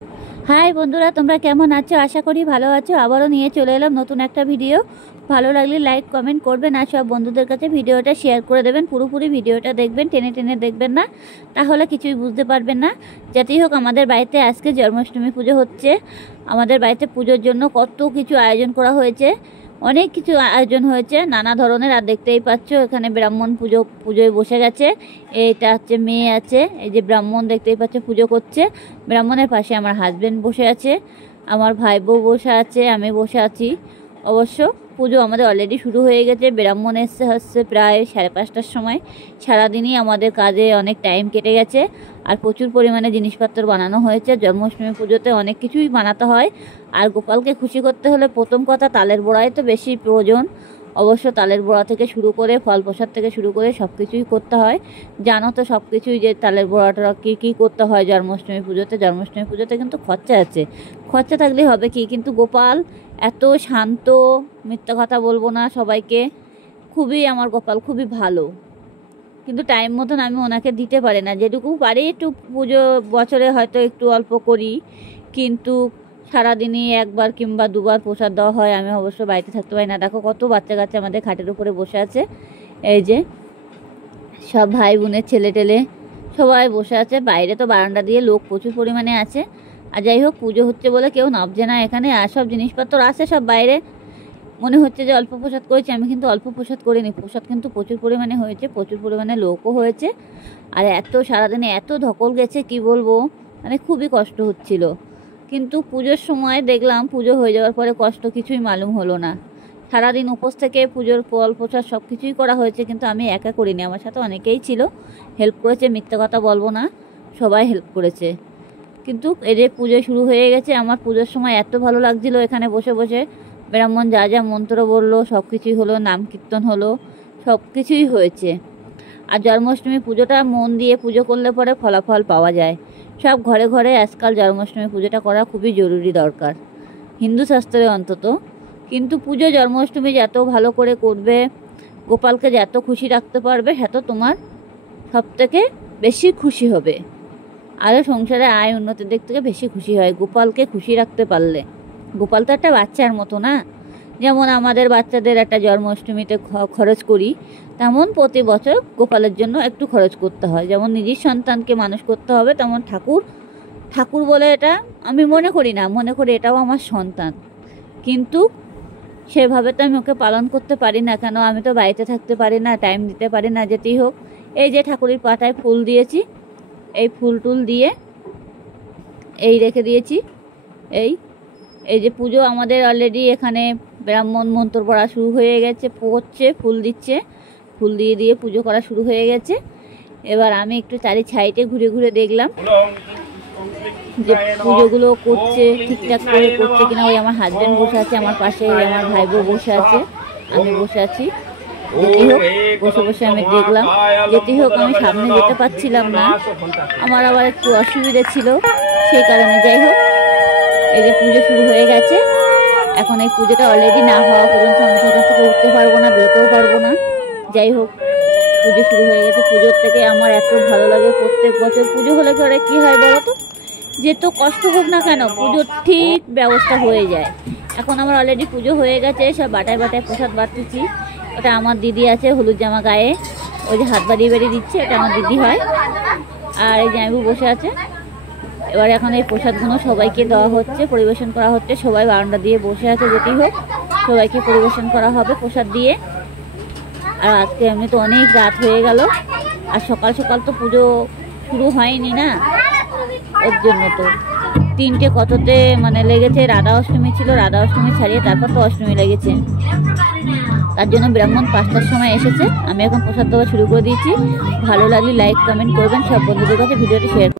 High বন্ধুরা, তোমরা কেমন আছো? আশা করি ভালো আছো। আবারও নিয়ে চলে এলাম নতুন একটা ভিডিও। ভালো লাগলে লাইক কমেন্ট করবেন আর সব বন্ধুদের কাছে ভিডিওটা শেয়ার করে দেবেন। পুরোপুরি ভিডিওটা দেখবেন, টেনে টেনে দেখবেন না, তাহলে কিছুই বুঝতে পারবেন না। যাতেই হোক, আমাদের বাড়িতে আজকে জন্মাষ্টমী পুজো হচ্ছে। আমাদের বাড়িতে পুজোর জন্য কত কিছু আয়োজন করা হয়েছে, অনেক কিছু আয়োজন হয়েছে নানা ধরনের। আর দেখতেই পাচ্ছ এখানে ব্রাহ্মণ পুজোয় বসে গেছে। এইটা হচ্ছে মেয়ে আছে, এই যে ব্রাহ্মণ দেখতেই পাচ্ছ পুজো করছে। ব্রাহ্মণের পাশে আমার হাজবেন্ড বসে আছে, আমার ভাই বউ বসে আছে, আমি বসে আছি। অবশ্য পুজো আমাদের অলরেডি শুরু হয়ে গেছে। ব্রাহ্মণ এসে হচ্ছে প্রায় 5:30টার সময়। সারাদিনই আমাদের কাজে অনেক টাইম কেটে গেছে আর প্রচুর পরিমাণে জিনিসপত্র বানানো হয়েছে। জন্মাষ্টমী পুজোতে অনেক কিছুই বানাতে হয়। আর গোপালকে খুশি করতে হলে প্রথম কথা তালের বড়াই তো বেশি প্রয়োজন। অবশ্য তালের বড়া থেকে শুরু করে ফল প্রসাদ থেকে শুরু করে সব কিছুই করতে হয়। জানো তো সব কিছুই, যে তালের বড়াটা কী করতে হয় জন্মাষ্টমী পুজোতে। জন্মাষ্টমী পুজোতে কিন্তু খরচা আছে, খরচা থাকলে হবে কি। কিন্তু গোপাল এত শান্ত, মিথ্যা কথা বলবো না সবাইকে, খুবই আমার গোপাল খুবই ভালো। কিন্তু টাইম মতন আমি ওনাকে দিতে পারি না। যেটুকু পারি একটু পুজো বছরে হয়তো একটু অল্প করি, কিন্তু সারাদিনই একবার কিংবা দুবার প্রসাদ দেওয়া হয়। আমি অবশ্য বাড়িতে থাকতে পারি না। দেখো কত বাচ্চা কাচ্চা আমাদের খাটের উপরে বসে আছে। এই যে সব ভাই বোনের ছেলে টেলে সবাই বসে আছে। বাইরে তো বারান্দা দিয়ে লোক প্রচুর পরিমাণে আছে। আর যাই হোক, পুজো হচ্ছে বলে কেউ নামছে না এখানে। আর সব জিনিসপত্র আছে সব বাইরে। মনে হচ্ছে যে অল্প প্রসাদ করেছি, আমি কিন্তু অল্প প্রসাদ করিনি। প্রসাদ কিন্তু প্রচুর পরিমাণে হয়েছে, প্রচুর পরিমাণে লোকও হয়েছে। আর সারাদিনে এত ধকল গেছে কি বলবো, মানে খুবই কষ্ট হচ্ছিল। কিন্তু পুজোর সময় দেখলাম পুজো হয়ে যাওয়ার পরে কষ্ট কিছুই মালুম হলো না। সারাদিন উপোস থেকে পুজোর ফল প্রসাদ সব কিছুই করা হয়েছে, কিন্তু আমি একা করিনি, আমার সাথে অনেকেই ছিল, হেল্প করেছে। মিথ্যা কথা বলবো না, সবাই হেল্প করেছে। কিন্তু এই যে পুজো শুরু হয়ে গেছে। আমার পুজোর সময় এত ভালো লাগছিলো এখানে বসে বসে। ব্রাহ্মণ যা যা মন্ত্র বললো সব কিছুই হলো, নাম কীর্তন হলো, সব কিছুই হয়েছে। আর জন্মাষ্টমী পুজোটা মন দিয়ে পুজো করলে পরে ফলাফল পাওয়া যায়। সব ঘরে ঘরে আজকাল জন্মাষ্টমী পুজোটা করা খুবই জরুরি দরকার, হিন্দু শাস্ত্রে অন্তত। কিন্তু পুজো জন্মাষ্টমী যত ভালো করে করবে, গোপালকে যত খুশি রাখতে পারবে, সেত তোমার সব থেকে বেশি খুশি হবে। আরও সংসারে আয় উন্নতির দিক থেকে বেশি খুশি হয় গোপালকে খুশি রাখতে পারলে। গোপাল তো একটা বাচ্চার মতো না। যেমন আমাদের বাচ্চাদের একটা জন্মাষ্টমীতে খরচ করি, তেমন প্রতি বছর গোপালের জন্য একটু খরচ করতে হয়। যেমন নিজের সন্তানকে মানুষ করতে হবে, তেমন ঠাকুর বলে এটা আমি মনে করি না, মনে করি এটাও আমার সন্তান। কিন্তু সেভাবে তো আমি ওকে পালন করতে পারি না, কেন আমি তো বাড়িতে থাকতে পারি না, টাইম দিতে পারি না। যেতেই হোক, এই যে ঠাকুরের পাতায় ফুল দিয়েছি, এই ফুল টুল দিয়ে এই রেখে দিয়েছি। এই যে পুজো আমাদের অলরেডি এখানে ব্রাহ্মণ মন্ত্র পড়া শুরু হয়ে গেছে, পড়ছে, ফুল দিচ্ছে, ফুল দিয়ে দিয়ে পুজো করা শুরু হয়ে গেছে। এবার আমি একটু চারি সাইডে ঘুরে ঘুরে দেখলাম যে পুজোগুলো করছে ঠিকঠাক করে করছে কিনা। ওই আমার হাজব্যান্ড বসে আছে আমার পাশে, আমার ভাই বউ বসে আছে, আমি বসে আছি। যেতেই হোক, বসে বসে আমি দেখলাম। যেতেই হোক, আমি সামনে যেতে পারছিলাম না, আমার আবার একটু অসুবিধা ছিল, সেই কারণে। যাই হোক, এই যে পুজো শুরু হয়ে গেছে। এখন এই পুজোটা অলরেডি না হওয়া পর্যন্ত আমি সেখান থেকে উঠতে পারবো না, বেরোতেও পারবো না। যাই হোক, পুজো শুরু হয়ে গেছে। পুজোর থেকে আমার এত ভালো লাগে। প্রত্যেক বছর পুজো হলে পরে কী হয় বলো তো, যে তো কষ্ট হোক না কেন, পুজোর ঠিক ব্যবস্থা হয়ে যায়। এখন আমার অলরেডি পুজো হয়ে গেছে, সব বাটায় বাটায় প্রসাদ বাড়তেছি। ওটা আমার দিদি আছে হলুদ জামা গায়ে, ওই যে হাত বাড়িয়ে বাড়িয়ে দিচ্ছে, এটা আমার দিদি হয়। আর এই জামাইবু বসে আছে। এবার এখন এই প্রসাদগুলো সবাইকে দেওয়া হচ্ছে, পরিবেশন করা হচ্ছে। সবাই বারান্দা দিয়ে বসে আছে। যেতেই হোক, সবাইকে পরিবেশন করা হবে প্রসাদ দিয়ে। আর আজকে এমনি তো অনেক রাত হয়ে গেল, আর সকাল সকাল তো পুজো শুরু হয়নি না, ওর জন্য তো 3টে কততে মানে লেগেছে। রাধা অষ্টমী ছিল, রাধা অষ্টমী ছাড়িয়ে তারপর তো অষ্টমী লেগেছে। তার জন্য ব্রাহ্মণ 5টার সময় এসেছে। আমি এখন প্রসাদ দেওয়া শুরু করে দিয়েছি। ভালো লাগলে লাইক কমেন্ট করবেন, সব বন্ধুদের কাছে ভিডিওটি শেয়ার